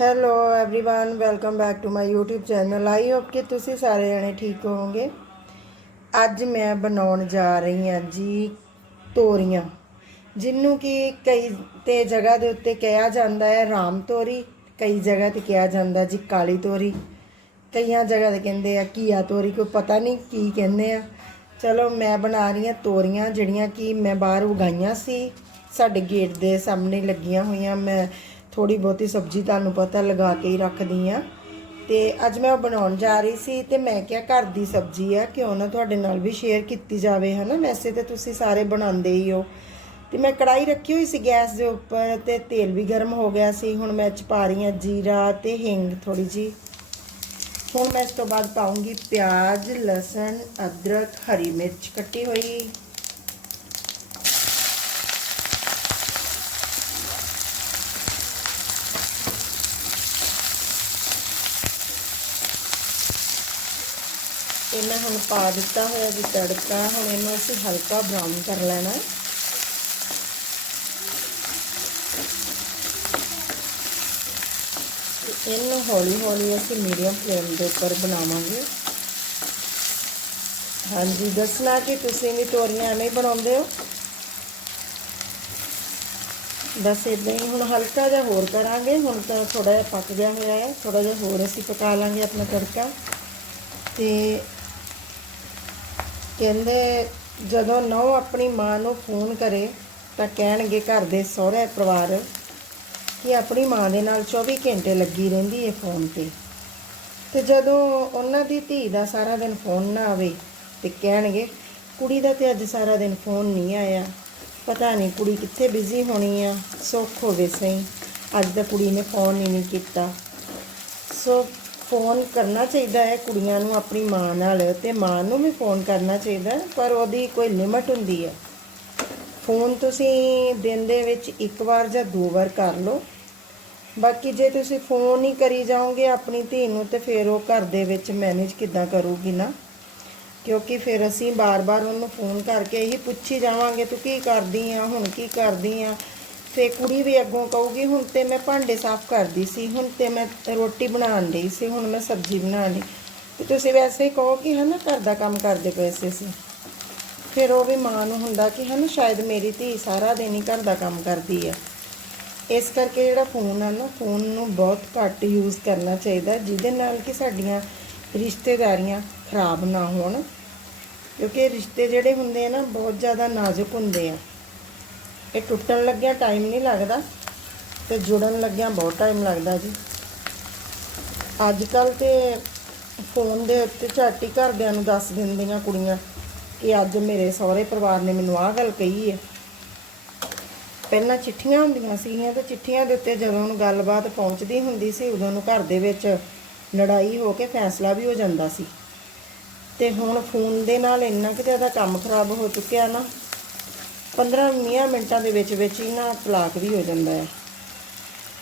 hello everyone welcome back to my YouTube channel I hope ਕਿ ਤੁਸੀਂ ਸਾਰੇ ਜਣੇ ਠੀਕ ਹੋਵੋਗੇ ਅੱਜ ਮੈਂ ਬਣਾਉਣ ਜਾ ਰਹੀ ਹਾਂ ਜੀ ਤੋਰੀਆਂ ਜਿਹਨੂੰ ਕਿ ਕਈ ਤੇ ਜਗ੍ਹਾ ਦੇ ਉੱਤੇ ਕਿਹਾ ਜਾਂਦਾ ਹੈ ਰਾਮ ਤੋਰੀ ਕਈ ਜਗ੍ਹਾ ਤੇ ਕਿਹਾ ਜਾਂਦਾ ਜੀ ਕਾਲੀ ਤੋਰੀ ਕਈਆਂ ਜਗ੍ਹਾ ਤੇ ਕਹਿੰਦੇ ਆ ਕੀਆ ਤੋਰੀ ਕੋਈ ਪਤਾ ਨਹੀਂ ਕੀ ਕਹਿੰਦੇ ਆ ਚਲੋ ਮੈਂ ਬਣਾ ਰਹੀ ਹਾਂ ਤੋਰੀਆਂ ਜਿਹੜੀਆਂ ਕਿ ਮੈਂ ਬਾਹਰ ਉਗਾਈਆਂ ਸੀ ਸਾਡੇ ਗੇਟ ਦੇ ਸਾਹਮਣੇ ਲੱਗੀਆਂ ਹੋਈਆਂ ਮੈਂ ਥੋੜੀ ਬਹੁਤੀ ਸਬਜ਼ੀ ਤੁਹਾਨੂੰ ਪਤਾ ਲਗਾ ਕੇ ਹੀ ਰੱਖਦੀ ਆ ਤੇ ਅੱਜ ਮੈਂ ਉਹ ਬਣਾਉਣ ਜਾ ਰਹੀ ਸੀ ਤੇ ਮੈਂ ਕਿਹਾ ਘਰ ਦੀ ਸਬਜ਼ੀ ਆ, ਕਿਉਂ ਨਾ ਤੁਹਾਡੇ ਨਾਲ ਵੀ ਸ਼ੇਅਰ ਕੀਤੀ ਜਾਵੇ, ਹਨਾ? ਵੈਸੇ ਤੇ ਤੁਸੀਂ ਸਾਰੇ ਬਣਾਉਂਦੇ ਹੀ ਹੋ। ਤੇ ਮੈਂ ਕੜਾਈ ਰੱਖੀ ਹੋਈ ਸੀ ਗੈਸ ਦੇ ਉੱਪਰ ਤੇ ਤੇਲ ਵੀ ਗਰਮ ਹੋ ਗਿਆ ਸੀ। ਹੁਣ ਮੈਂ ਚ ਪਾ ਰਹੀ ਹਾਂ ਜੀਰਾ ਤੇ ਹਿੰਗ ਥੋੜੀ ਜੀ ਹੁਣ ਮੈਂ ਇਸ ਤੋਂ ਬਾਅਦ ਪਾਉਂਗੀ ਪਿਆਜ਼, ਲਸਣ, ਅਦਰਕ, ਹਰੀ ਮਿਰਚ ਕੱਟੀ ਹੋਈ। ਇਹ ਮੈਂ ਹੁਣ ਪਾ ਦਿੱਤਾ ਹੋਇਆ ਜੀ ਤੜਕਾ। ਹੁਣ ਇਹਨੂੰ ਅਸੀਂ ਹਲਕਾ ਬਰਾਊਨ ਕਰ ਲੈਣਾ ਇਹਨੂੰ ਹੌਲੀ ਹੌਲੀ ਅਸੀਂ ਮੀਡੀਅਮ ਫਲੇਮ ਦੇ ਉੱਪਰ ਬਣਾਵਾਂਗੇ। ਹਾਂਜੀ, ਦੱਸਣਾ ਕਿ ਤੁਸੀਂ ਵੀ ਤੋਰੀਆਂ ਐਵੇਂ ਬਣਾਉਂਦੇ ਹੋ? ਬਸ ਇਦਾਂ ਹੀ ਹੁਣ ਹਲਕਾ ਜਿਹਾ ਹੋਰ ਕਰਾਂਗੇ। ਹੁਣ ਤਾਂ ਥੋੜਾ ਜਿਹਾ ਪੱਕ ਗਿਆ ਹੋਇਆ ਹੈ। ਥੋੜਾ ਜਿਹਾ ਹੋਰ ਅਸੀਂ ਪਕਾ ਲਾਂਗੇ ਆਪਣਾ ਤੜਕਾ। ਤੇ ਕਹਿੰਦੇ ਜਦੋਂ ਨੌ ਆਪਣੀ ਮਾਂ ਨੂੰ ਫੋਨ ਕਰੇ ਤਾਂ ਕਹਿਣਗੇ ਘਰ ਦੇ ਸਹੁਰੇ ਪਰਿਵਾਰ ਕਿ ਆਪਣੀ ਮਾਂ ਦੇ ਨਾਲ 24 ਘੰਟੇ ਲੱਗੀ ਰਹਿੰਦੀ ਹੈ ਫੋਨ ਤੇ। ਤੇ ਜਦੋਂ ਉਹਨਾਂ ਦੀ ਧੀ ਦਾ ਸਾਰਾ ਦਿਨ ਫੋਨ ਨਾ ਆਵੇ ਤੇ ਕਹਿਣਗੇ, ਕੁੜੀ ਦਾ ਤੇ ਅੱਜ ਸਾਰਾ ਦਿਨ ਫੋਨ ਨਹੀਂ ਆਇਆ। ਪਤਾ ਨਹੀਂ ਕੁੜੀ ਕਿੱਥੇ ਬਿਜ਼ੀ ਹੋਣੀ ਆ। ਸੁੱਖ ਹੋਵੇ ਸਹੀ। ਅੱਜ ਤਾਂ ਕੁੜੀ ਨੇ ਫੋਨ ਹੀ ਨਹੀਂ ਕੀਤਾ। ਸੋ ਫੋਨ ਕਰਨਾ ਚਾਹੀਦਾ ਹੈ ਕੁੜੀਆਂ ਨੂੰ ਆਪਣੀ ਮਾਂ ਨਾਲ ਤੇ ਮਾਂ ਨੂੰ ਵੀ ਫੋਨ ਕਰਨਾ ਚਾਹੀਦਾ ਪਰ ਉਹਦੀ ਕੋਈ ਲਿਮਟ ਹੁੰਦੀ ਹੈ। ਫੋਨ ਤੁਸੀਂ ਦਿਨ ਦੇ ਵਿੱਚ ਇੱਕ ਵਾਰ ਜਾਂ ਦੋ ਵਾਰ ਕਰ ਲਓ। ਬਾਕੀ ਜੇ ਤੁਸੀਂ ਫੋਨ ਹੀ ਕਰੀ ਜਾਓਗੇ ਆਪਣੀ ਧੀ ਨੂੰ ਤੇ ਫਿਰ ਉਹ ਘਰ ਦੇ ਵਿੱਚ ਮੈਨੇਜ ਕਿੱਦਾਂ ਕਰੂਗੀ ਨਾ? ਕਿਉਂਕਿ ਫਿਰ ਅਸੀਂ ਬਾਰ-ਬਾਰ ਉਹਨੂੰ ਫੋਨ ਕਰਕੇ ਇਹੀ ਪੁੱਛੀ ਜਾਵਾਂਗੇ, ਤੂੰ ਕੀ ਕਰਦੀ ਆ? ਹੁਣ ਕੀ ਕਰਦੀ ਆ? ਫੇ ਕੁੜੀ ਵੀ ਅੱਗੋਂ ਕਹੂਗੀ, ਹੁਣ ਤੇ ਮੈਂ ਭਾਂਡੇ ਸਾਫ਼ ਕਰਦੀ ਸੀ, ਹੁਣ ਤੇ ਮੈਂ ਰੋਟੀ ਬਣਾਉਣ ਲਈ ਸੀ, ਹੁਣ ਮੈਂ ਸਬਜ਼ੀ ਬਣਾਉਣ ਲਈ ਤੇ ਤੁਸੀਂ ਵੈਸੇ ਹੀ ਕਹੋ ਕਿ ਹਨਾ ਘਰ ਦਾ ਕੰਮ ਕਰਦੇ ਪਏ ਸੀ ਅਸੀਂ। ਫਿਰ ਉਹ ਵੀ ਮਾਂ ਨੂੰ ਹੁੰਦਾ ਕਿ ਹਨਾ ਸ਼ਾਇਦ ਮੇਰੀ ਧੀ ਸਾਰਾ ਦਿਨ ਹੀ ਘਰ ਦਾ ਕੰਮ ਕਰਦੀ ਹੈ ਇਸ ਕਰਕੇ ਜਿਹੜਾ ਫੋਨ ਆ ਨਾ, ਫੋਨ ਨੂੰ ਬਹੁਤ ਘੱਟ ਯੂਜ਼ ਕਰਨਾ ਚਾਹੀਦਾ, ਜਿਹਦੇ ਨਾਲ ਕਿ ਸਾਡੀਆਂ ਰਿਸ਼ਤੇਦਾਰੀਆਂ ਖਰਾਬ ਨਾ ਹੋਣ। ਕਿਉਂਕਿ ਰਿਸ਼ਤੇ ਜਿਹੜੇ ਹੁੰਦੇ ਆ ਨਾ, ਬਹੁਤ ਜ਼ਿਆਦਾ ਨਾਜ਼ੁਕ ਹੁੰਦੇ ਆ। ਇਹ ਟੁੱਟਣ ਲੱਗਿਆ ਟਾਈਮ ਨਹੀਂ ਲੱਗਦਾ ਤੇ ਜੁੜਨ ਲੱਗਿਆ ਬਹੁਤ ਟਾਈਮ ਲੱਗਦਾ ਜੀ। ਅੱਜ ਕੱਲ ਤੇ ਫੋਨ ਦੇ ਉੱਤੇ ਝਾਟੀ ਘਰਦਿਆਂ ਨੂੰ ਦੱਸ ਦਿੰਦੀਆਂ ਕੁੜੀਆਂ ਕਿ ਅੱਜ ਮੇਰੇ ਸਹੁਰੇ ਪਰਿਵਾਰ ਨੇ ਮੈਨੂੰ ਆਹ ਗੱਲ ਕਹੀ ਹੈ ਪਹਿਲਾਂ ਚਿੱਠੀਆਂ ਹੁੰਦੀਆਂ ਸੀਗੀਆਂ ਤੇ ਚਿੱਠੀਆਂ ਦੇ ਉੱਤੇ ਜਦੋਂ ਨੂੰ ਗੱਲਬਾਤ ਪਹੁੰਚਦੀ ਹੁੰਦੀ ਸੀ, ਉਦੋਂ ਨੂੰ ਘਰ ਦੇ ਵਿੱਚ ਲੜਾਈ ਹੋ ਕੇ ਫੈਸਲਾ ਵੀ ਹੋ ਜਾਂਦਾ ਸੀ। ਤੇ ਹੁਣ ਫੋਨ ਦੇ ਨਾਲ ਇੰਨਾ ਕਿ ਜ਼ਿਆਦਾ ਕੰਮ ਖਰਾਬ ਹੋ ਚੁੱਕਿਆ ਨਾ 15-20 ਮਿੰਟਾਂ ਦੇ ਵਿੱਚ ਵਿੱਚ ਹੀ ਨਾ ਤਲਾਕ ਵੀ ਹੋ ਜਾਂਦਾ ਹੈ।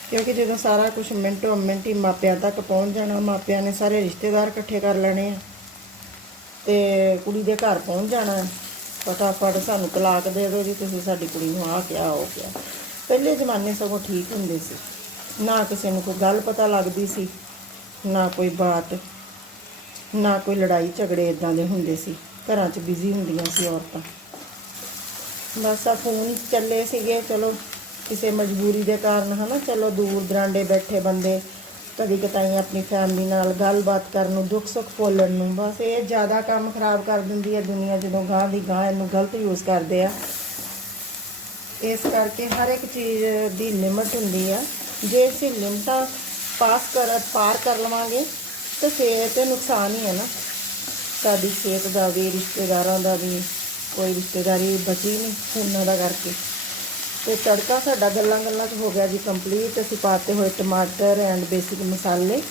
ਕਿਉਂਕਿ ਜਦੋਂ ਸਾਰਾ ਕੁਝ ਮਿੰਟੋ ਮਿੰਟ ਹੀ ਮਾਪਿਆਂ ਤੱਕ ਪਹੁੰਚ ਜਾਣਾ, ਮਾਪਿਆਂ ਨੇ ਸਾਰੇ ਰਿਸ਼ਤੇਦਾਰ ਇਕੱਠੇ ਕਰ ਲੈਣੇ ਆ ਤੇ ਕੁੜੀ ਦੇ ਘਰ ਪਹੁੰਚ ਜਾਣਾ ਫਟਾਫਟ ਸਾਨੂੰ ਤਲਾਕ ਦੇ ਦਿਓ ਜੀ, ਤੁਸੀਂ ਸਾਡੀ ਕੁੜੀ ਨੂੰ ਆਹ ਕਿਹਾ, ਉਹ ਕਿਹਾ। ਪਹਿਲੇ ਜ਼ਮਾਨੇ ਸਗੋਂ ਠੀਕ ਹੁੰਦੇ ਸੀ। ਨਾ ਕਿਸੇ ਨੂੰ ਕੋਈ ਗੱਲ ਪਤਾ ਲੱਗਦੀ ਸੀ, ਨਾ ਕੋਈ ਬਾਤ, ਨਾ ਕੋਈ ਲੜਾਈ ਝਗੜੇ ਇਦਾਂ ਦੇ ਹੁੰਦੇ ਸੀ। ਘਰਾਂ 'ਚ ਬਿਜ਼ੀ ਹੁੰਦੀਆਂ ਸੀ ਔਰਤਾਂ। ਬਸ ਆ ਫੋਨ ਚੱਲੇ ਸੀਗੇ, ਚਲੋ ਕਿਸੇ ਮਜਬੂਰੀ ਦੇ ਕਾਰਨ ਹਨਾ, ਚਲੋ ਦੂਰ ਦਰਾਂਡੇ ਬੈਠੇ ਬੰਦੇ, ਕਦੀ ਕਤਾਈ ਆਪਣੀ ਫੈਮਿਲੀ ਨਾਲ ਗੱਲਬਾਤ ਕਰਨ ਨੂੰ, ਦੁੱਖ ਸੁੱਖ ਫੋਲਣ ਨੂੰ, ਬਸ ਇਹ ਜ਼ਿਆਦਾ ਕੰਮ ਖਰਾਬ ਕਰ ਦਿੰਦੀ ਹੈ ਦੁਨੀਆ ਜਦੋਂ ਗਾਂ ਦੀ ਗਾਂ ਇਹਨੂੰ ਗਲਤ ਯੂਜ਼ ਕਰਦੇ ਆ। ਇਸ ਕਰਕੇ ਹਰ ਇੱਕ ਚੀਜ਼ ਦੀ ਲਿਮਟ ਹੁੰਦੀ ਆ। ਜੇ ਅਸੀਂ ਲਿਮਟਾਂ ਪਾਸ ਕਰ, ਪਾਰ ਕਰ ਲਵਾਂਗੇ, ਤਾਂ ਫਿਰ ਤੇ ਨੁਕਸਾਨ ਹੀ ਹੈ ਨਾ। ਸਾਡੀ ਸਿਹਤ ਦਾ ਵੀ, ਰਿਸ਼ਤੇਦਾਰਾਂ ਦਾ ਵੀ ਕੋਈ ਰਿਸ਼ਤੇਦਾਰੀ ਬਚੀ ਨਹੀਂ ਫੋਨਾਂ ਦਾ ਕਰਕੇ। ਤੇ ਤੜਕਾ ਸਾਡਾ ਗੱਲਾਂ ਗੱਲਾਂ 'ਚ ਹੋ ਗਿਆ ਜੀ ਕੰਪਲੀਟ ਅਸੀਂ ਪਾਤੇ ਹੋਏ ਟਮਾਟਰ ਐਂਡ ਬੇਸਿਕ ਮਸਾਲੇ।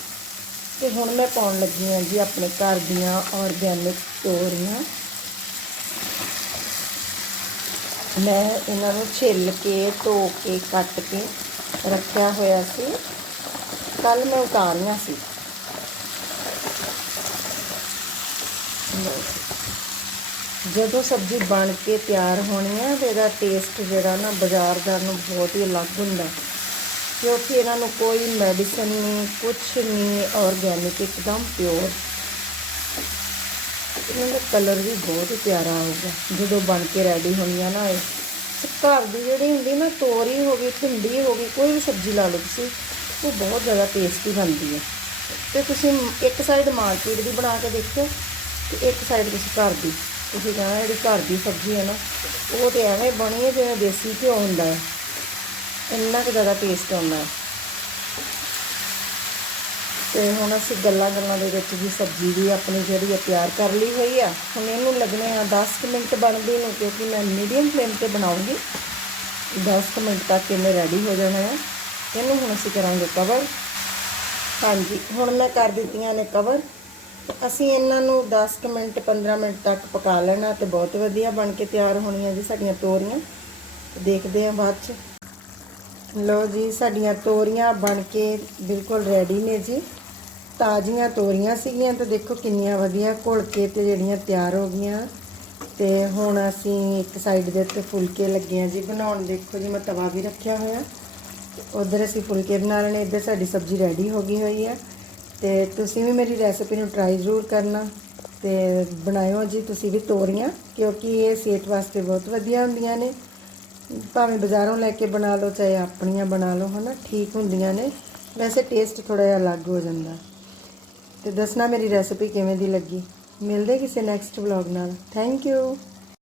ਤੇ ਹੁਣ ਮੈਂ ਪਾਉਣ ਲੱਗੀ ਹਾਂ ਜੀ ਆਪਣੇ ਘਰ ਦੀਆਂ ਆਰਗੈਨਿਕ ਤੋਰੀਆਂ। ਮੈਂ ਇਹਨਾਂ ਨੂੰ ਛਿੱਲ ਕੇ, ਧੋ ਕੇ, ਕੱਟ ਕੇ ਰੱਖਿਆ ਹੋਇਆ ਸੀ। ਕੱਲ ਮੈਂ ਉਤਾਰੀਆਂ ਸੀ। ਜਦੋਂ ਸਬਜ਼ੀ ਬਣ ਕੇ ਤਿਆਰ ਹੋਣੀ ਹੈ ਤੇ ਇਹਦਾ ਟੇਸਟ ਜਿਹੜਾ ਨਾ ਬਾਜ਼ਾਰ ਦਾ ਨੂੰ ਬਹੁਤ ਹੀ ਅਲੱਗ ਹੁੰਦਾ ਕਿਉਂਕਿ ਇਹਨਾਂ ਨੂੰ ਕੋਈ ਮੈਡੀਸਨ ਨਹੀਂ, ਕੁਛ ਨਹੀਂ ਆਰਗੈਨਿਕ ਇੱਕਦਮ ਪਿਓਰ ਇਹਨਾਂ ਦਾ ਕਲਰ ਵੀ ਬਹੁਤ ਹੀ ਪਿਆਰਾ ਆਊਗਾ, ਜਦੋਂ ਬਣ ਕੇ ਰੈਡੀ ਹੋਣੀਆਂ ਨਾ ਇਹ। ਘਰ ਦੀ ਜਿਹੜੀ ਹੁੰਦੀ ਨਾ, ਤੋਰੀ ਹੋ ਗਈ, ਭਿੰਡੀ ਹੋ ਗਈ, ਕੋਈ ਵੀ ਸਬਜ਼ੀ ਲਾ ਲਓ ਤੁਸੀਂ, ਉਹ ਬਹੁਤ ਜ਼ਿਆਦਾ ਟੇਸਟੀ ਬਣਦੀ ਹੈ। ਤੇ ਤੁਸੀਂ ਇੱਕ ਸਾਈਡ ਮਾਰਕੀਟ ਦੀ ਬਣਾ ਕੇ ਦੇਖਿਓ, ਤੇ ਇੱਕ ਸਾਈਡ ਤੁਸੀਂ ਘਰ ਦੀ। ਤੁਸੀਂ ਕਹਣਾ ਜਿਹੜੀ ਘਰ ਦੀ ਸਬਜ਼ੀ ਹੈ ਨਾ, ਉਹ ਤੇ ਐਵੇਂ ਬਣੀ ਹੈ ਜਿਵੇਂ ਦੇਸੀ ਘਿਓ ਹੁੰਦਾ ਹੈ। ਇੰਨਾ ਕੁ ਜ਼ਿਆਦਾ ਟੇਸਟ ਆਉਂਦਾ ਹੈ। ਤੇ ਹੁਣ ਅਸੀਂ ਗੱਲਾਂ ਗੱਲਾਂ ਦੇ ਵਿੱਚ ਵੀ ਸਬਜ਼ੀ ਵੀ ਆਪਣੀ ਜਿਹੜੀ ਆ ਤਿਆਰ ਕਰ ਲਈ ਹੋਈ ਆ। ਹੁਣ ਇਹਨੂੰ ਲੱਗਣੇ ਆ 10 ਕੁ ਮਿੰਟ ਬਣਦੀ ਨੂੰ, ਕਿਉਂਕਿ ਮੈਂ ਮੀਡੀਅਮ ਫਲੇਮ ਤੇ ਬਣਾਉਂਗੀ। 10 ਕੁ ਮਿੰਟ ਤੱਕ ਇਹਨੇ ਰੈਡੀ ਹੋ ਜਾਣਾ ਹੈ। ਇਹਨੂੰ ਹੁਣ ਅਸੀਂ ਕਰਾਂਗੇ ਕਵਰ ਹਾਂਜੀ, ਹੁਣ ਮੈਂ ਕਰ ਦਿੱਤੀਆਂ ਨੇ ਕਵਰ ਅਸੀਂ ਇਹਨਾਂ ਨੂੰ 10 ਕੁ ਮਿੰਟ 15 ਮਿੰਟ ਤੱਕ ਪਕਾ ਲੈਣਾ ਤੇ ਬਹੁਤ ਵਧੀਆ ਬਣ ਕੇ ਤਿਆਰ ਹੋਣੀਆਂ ਜੀ ਸਾਡੀਆਂ ਤੋਰੀਆਂ। ਦੇਖਦੇ ਹਾਂ ਬਾਅਦ ਚ। ਲੋ ਜੀ, ਸਾਡੀਆਂ ਤੋਰੀਆਂ ਬਣ ਕੇ ਬਿਲਕੁਲ ਰੈਡੀ ਨੇ ਜੀ। ਤਾਜ਼ੀਆਂ ਤੋਰੀਆਂ ਸੀਗੀਆਂ ਤਾਂ ਦੇਖੋ ਕਿੰਨੀਆਂ ਵਧੀਆ ਘੁਲ ਕੇ ਤੇ ਜਿਹੜੀਆਂ ਤਿਆਰ ਹੋ ਗਈਆਂ। ਤੇ ਹੁਣ ਅਸੀਂ ਇੱਕ ਸਾਈਡ ਦੇ ਉੱਤੇ ਫੁਲਕੇ ਲੱਗੇ ਆ ਜੀ ਬਣਾਉਣ। ਦੇਖੋ ਜੀ, ਮੈਂ ਤਵਾ ਵੀ ਰੱਖਿਆ ਹੋਇਆ। ਉਧਰ ਅਸੀਂ ਫੁਲਕੇ ਬਣਾ ਲੈਣੇ, ਇੱਧਰ ਸਾਡੀ ਸਬਜ਼ੀ ਰੈਡੀ ਹੋ ਗਈ ਹੋਈ ਹੈ। ਤੇ ਤੁਸੀਂ ਵੀ ਮੇਰੀ ਰੈਸਪੀ ਨੂੰ ਟਰਾਈ ਜ਼ਰੂਰ ਕਰਨਾ ਤੇ ਬਣਾਇਓ ਜੀ, ਤੁਸੀਂ ਵੀ ਤੋਰੀਆਂ, ਕਿਉਂਕਿ ਇਹ ਸਿਹਤ ਵਾਸਤੇ ਬਹੁਤ ਵਧੀਆ ਹੁੰਦੀਆਂ ਨੇ। ਭਾਵੇਂ ਬਾਜ਼ਾਰੋਂ ਲੈ ਕੇ ਬਣਾ ਲਓ, ਚਾਹੇ ਆਪਣੀਆਂ ਬਣਾ ਲਓ, ਹਨਾ, ਠੀਕ ਹੁੰਦੀਆਂ ਨੇ। ਵੈਸੇ ਟੇਸਟ ਥੋੜਾ ਜਿਹਾ ਅਲੱਗ ਹੋ ਜਾਂਦਾ। ਤੇ ਦੱਸਣਾ ਮੇਰੀ ਰੈਸਪੀ ਕਿਵੇਂ ਦੀ ਲੱਗੀ। ਮਿਲਦੇ ਕਿਸੇ ਨੈਕਸਟ ਵਲੌਗ ਨਾਲ। Thank you